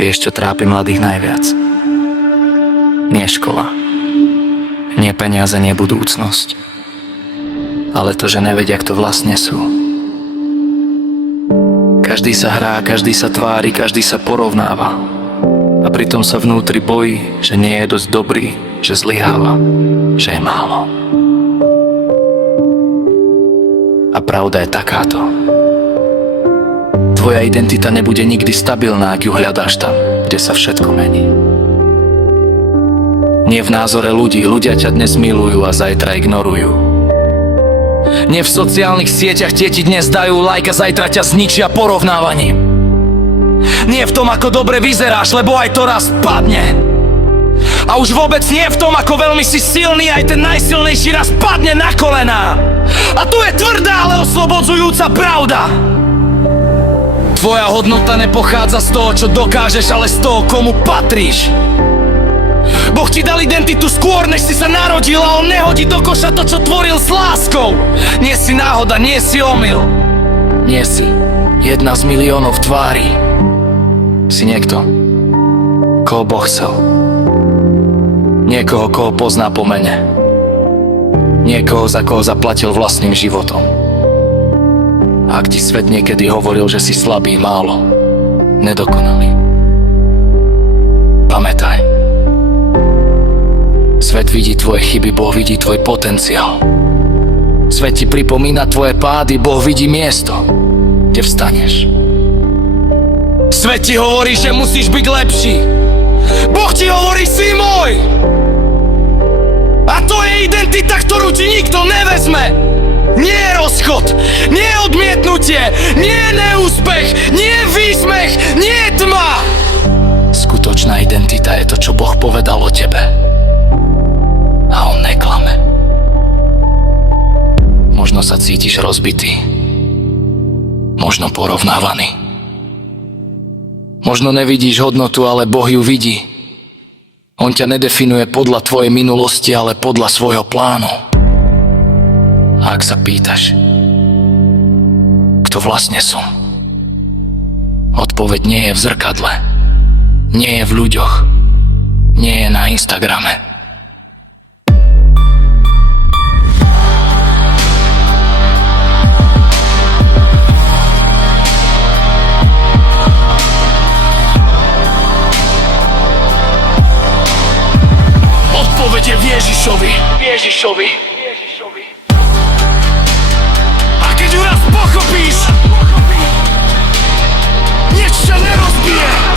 Vieš, čo trápi mladých najviac? Nie škola, nie peniaze, nie budúcnosť, ale to, že nevedia, kto vlastne sú. Každý sa hrá, každý sa tvári, každý sa porovnáva. A pritom sa vnútri bojí, že nie je dosť dobrý, že zlyháva, že je málo. A pravda je takáto. Tvoja identita nebude nikdy stabilná, ak ju hľadáš tam, kde sa všetko mení. Nie v názore ľudí, ľudia ťa dnes milujú a zajtra ignorujú. Nie v sociálnych sieťach tie ti dnes dajú like a zajtra ťa zničia porovnávaním. Nie v tom, ako dobre vyzeráš, lebo aj to raz padne. A už vôbec nie v tom, ako veľmi si silný, aj ten najsilnejší raz padne na kolená. A tu je tvrdá, ale oslobodzujúca pravda. Tvoja hodnota nepochádza z toho, čo dokážeš, ale z toho, komu patríš. Boh ti dal identitu skôr, než si sa narodil, a on nehodí do koša to, čo tvoril s láskou. Nie si náhoda, nie si omyl. Nie si jedna z miliónov tvári. Si niekto, koho Boh chcel. Niekoho, koho pozná po mene. Niekoho, za koho zaplatil vlastným životom. A ak ti svet niekedy hovoril, že si slabý, málo, nedokonalý, pamätaj. Svet vidí tvoje chyby, Boh vidí tvoj potenciál. Svet ti pripomína tvoje pády, Boh vidí miesto, kde vstaneš. Svet ti hovorí, že musíš byť lepší. Boh ti hovorí, si môj. A to je identita, ktorú ti nikto nevezme. Nie rozchod, nie odmietnutie, nie neúspech, nie výsmech, nie tma. Skutočná identita je to, čo Boh povedal o tebe. A on neklame. Možno sa cítiš rozbitý, možno porovnávaný. Možno nevidíš hodnotu, ale Boh ju vidí. On ťa nedefinuje podľa tvojej minulosti, ale podľa svojho plánu. A ak sa pýtaš, kto vlastne som, odpoveď nie je v zrkadle, nie je v ľuďoch, nie je na Instagrame. Odpoveď je v Ježišovi. A keď ju raz pochopíš, nič ťa nerozbije.